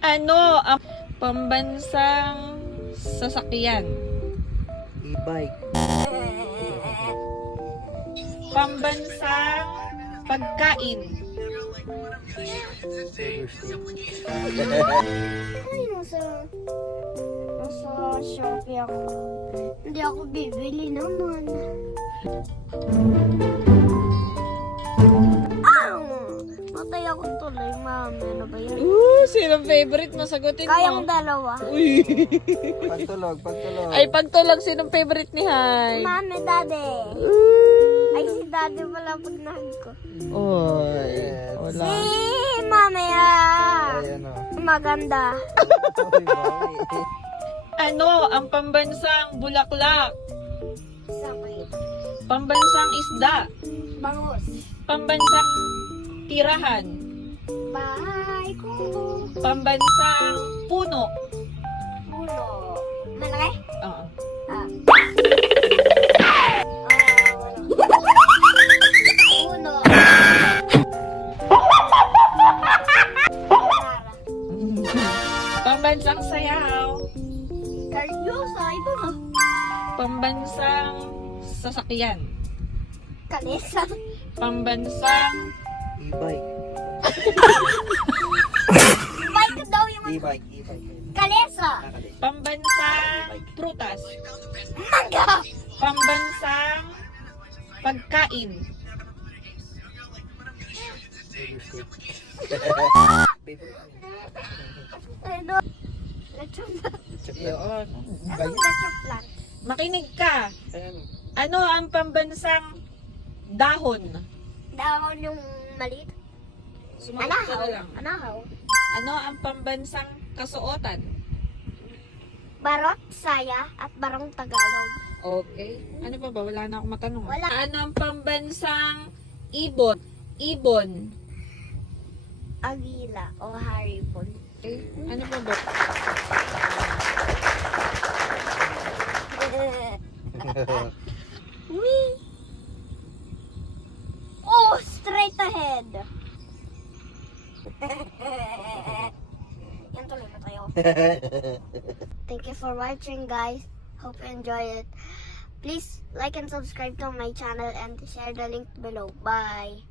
Ano ang pambansang sasakyan? E-bike. Pambansang pagkain. Ay, nasa Shopee ako. Hindi ako bibili naman. Patay ako tuloy, mami. Ano ba yan? Sinong favorite mo? Sagutin mo. Kayang dalawa. Uy. Pagtulog. Ay, pagtulog, sinong favorite ni Hay? Mami, daddy. Ay, si daddy pala pag nahag ko. Oy. Wala. Si mami, Ayan o. maganda. Ano ang pambansang bulaklak? Sakit. Pambansang isda? Bangus. Pambansang tirahan? Bahay ko. Pambansang puno? Puno. Malaki? Oo. Puno. Pambansang sayaw? Seryoso, ito na. Pambansang sasakyan? Kalesa. Pambansang E-bike. Bike daw yung E-bike. kalesa. pambansang prutas? Mangga. Pambansang pagkain? Ano? Lechon. Yun. Anong lechon plant? Makinig ka. Ayan o. Ano ang pambansang dahon? Dahon yung maliit. Sumagot ka Anahaw. na lang. Anahaw. Ano ang pambansang kasuotan? Barot, saya, at barong Tagalog. Okay. Ano pa ba? Wala na akong matanong. Wala. Ano ang pambansang ibon? Ibon. Agila o haripon. Okay. Ano pa ba? Wee! Oh, straight ahead. Yan, tuloy na tayo. Thank you for watching, guys. Hope you enjoy it. Please like and subscribe to my channel and share the link below. Bye.